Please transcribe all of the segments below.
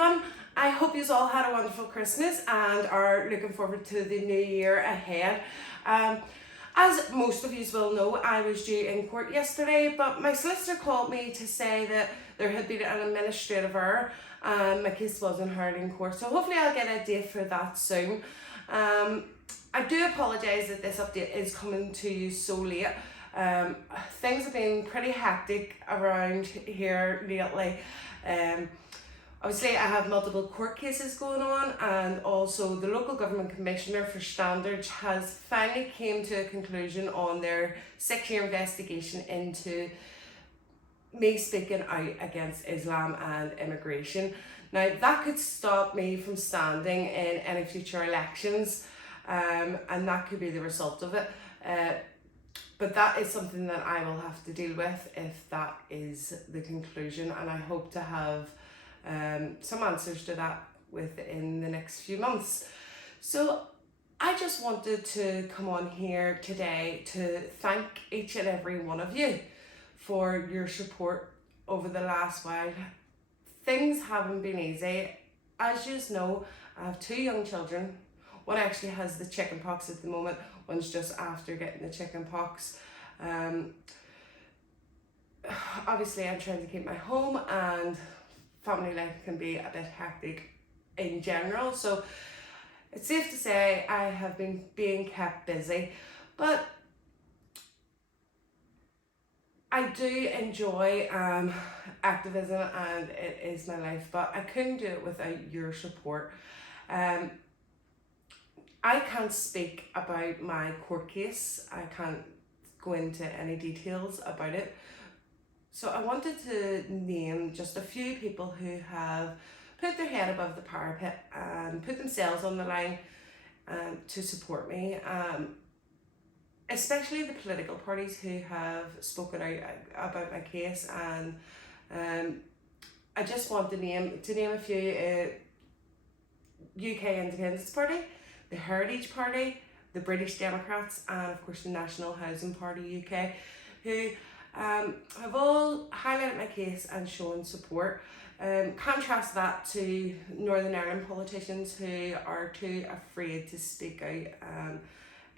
everyone. I hope you all had a wonderful Christmas and are looking forward to the new year ahead. As most of you will know, I was due in court yesterday, but my solicitor called me to say that there had been an administrative error and my case wasn't heard in court. So hopefully I'll get a date for that soon. I do apologise that this update is coming to you so late. Things have been pretty hectic around here lately. Obviously I have multiple court cases going on, and also the local government commissioner for standards has finally came to a conclusion on their 6-year investigation into me speaking out against Islam and immigration. Now that could stop me from standing in any future elections, and that could be the result of it. But that is something that I will have to deal with if that is the conclusion, and I hope to have some answers to that within the next few months. So I just wanted to come on here today to thank each and every one of you for your support over the last while. Things haven't been easy. As you know, I have 2 young children. One actually has the chicken pox at the moment. One's just after getting the chicken pox. Obviously I'm trying to keep my home, and family life can be a bit hectic in general. So it's safe to say I have been being kept busy, but I do enjoy activism and it is my life, but I couldn't do it without your support. I can't speak about my court case. I can't go into any details about it. So I wanted to name just a few people who have put their head above the parapet and put themselves on the line to support me. Especially the political parties who have spoken out about my case, and I just want to name a few: UK Independence Party, the Heritage Party, the British Democrats, and of course the National Housing Party UK, who have all highlighted my case and shown support. Contrast that to Northern Ireland politicians who are too afraid to speak out.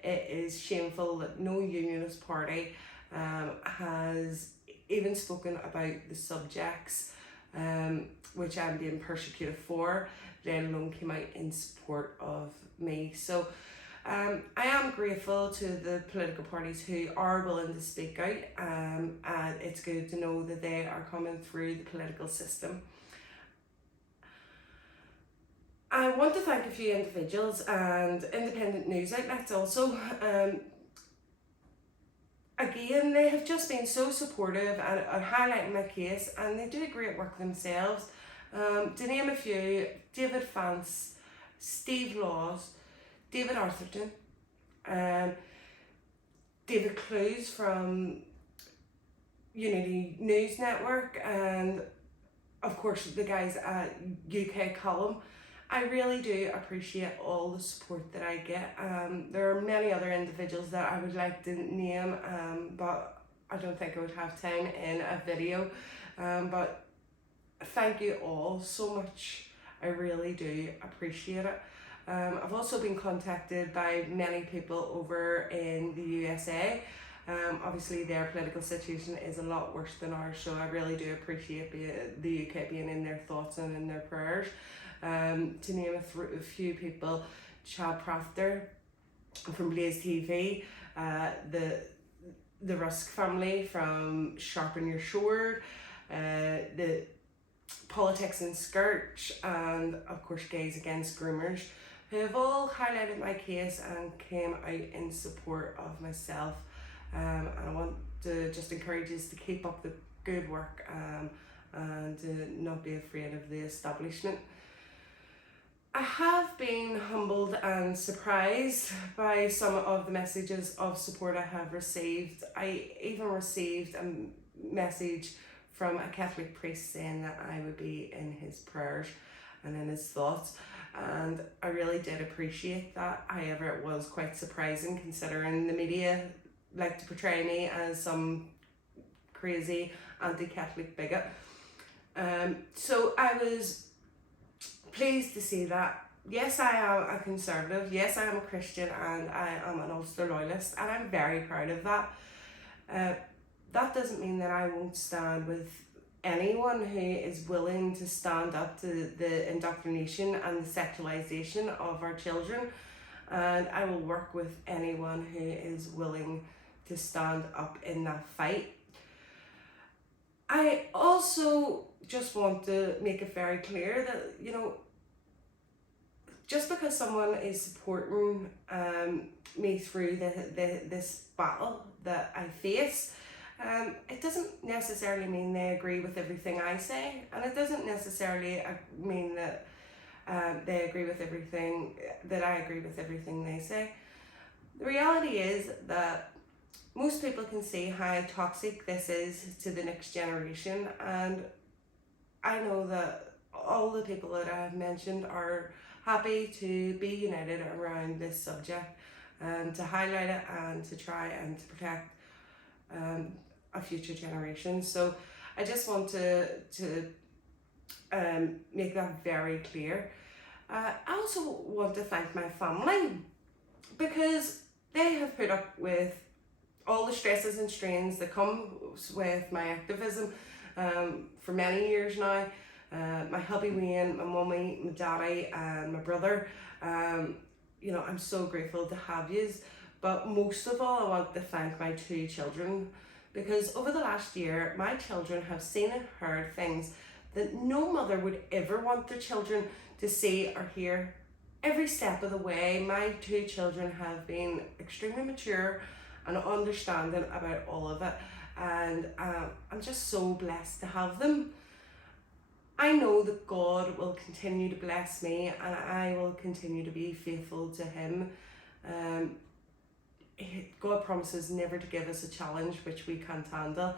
It is shameful that no unionist party has even spoken about the subjects which I'm being persecuted for, let alone came out in support of me. So I am grateful to the political parties who are willing to speak out, and it's good to know that they are coming through the political system. I want to thank a few individuals and independent news outlets also. Again, they have just been so supportive and highlighting my case, and they do great work themselves. To name a few: David Fance, Steve Laws, David Arthurton, David Clues from Unity News Network, and of course the guys at UK Column. I really do appreciate all the support that I get. There are many other individuals that I would like to name, but I don't think I would have time in a video. But thank you all so much. I really do appreciate it. I've also been contacted by many people over in the USA. Obviously their political situation is a lot worse than ours, so I really do appreciate the UK being in their thoughts and in their prayers. To name a few people: Chad Prafter from Blaze TV, the Rusk family from Sharpen Your Sword, the Politics in Skirch, and of course Gays Against Groomers, who have all highlighted my case and came out in support of myself. And I want to just encourage you to keep up the good work and to not be afraid of the establishment. I have been humbled and surprised by some of the messages of support I have received. I even received a message from a Catholic priest saying that I would be in his prayers and in his thoughts, and I really did appreciate that. However, it was quite surprising considering the media like to portray me as some crazy anti-Catholic bigot. So I was pleased to see that. Yes, I am a conservative. Yes, I am a Christian, and I am an Ulster loyalist, and I'm very proud of that. Uh, that doesn't mean that I won't stand with anyone who is willing to stand up to the indoctrination and the sexualization of our children, and I will work with anyone who is willing to stand up in that fight. I also just want to make it very clear that, just because someone is supporting me through this battle that I face, it doesn't necessarily mean they agree with everything I say, and it doesn't necessarily mean that they agree with everything, that I agree with everything they say. The reality is that most people can see how toxic this is to the next generation, and I know that all the people that I have mentioned are happy to be united around this subject, and to highlight it and to try and to protect a future generation. So I just want to make that very clear. I also want to thank my family, because they have put up with all the stresses and strains that come with my activism for many years now. My hubby Wayne, my mummy, my daddy, and my brother. I'm so grateful to have yous. But most of all, I want to thank my 2 children, because over the last year, my children have seen and heard things that no mother would ever want their children to see or hear. Every step of the way, my 2 children have been extremely mature and understanding about all of it, and I'm just so blessed to have them. I know that God will continue to bless me, and I will continue to be faithful to Him. God promises never to give us a challenge which we can't handle,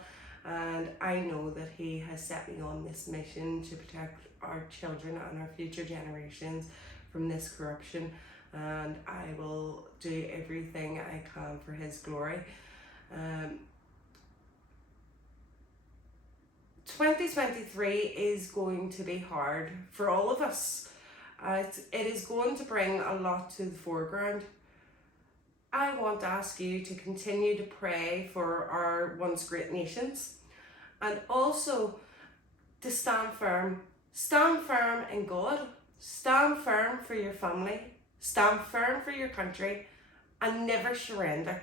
and I know that He has set me on this mission to protect our children and our future generations from this corruption, and I will do everything I can for His glory. 2023 is going to be hard for all of us. It is going to bring a lot to the foreground. I want to ask you to continue to pray for our once great nations, and also to stand firm. Stand firm in God. Stand firm for your family. Stand firm for your country, and never surrender.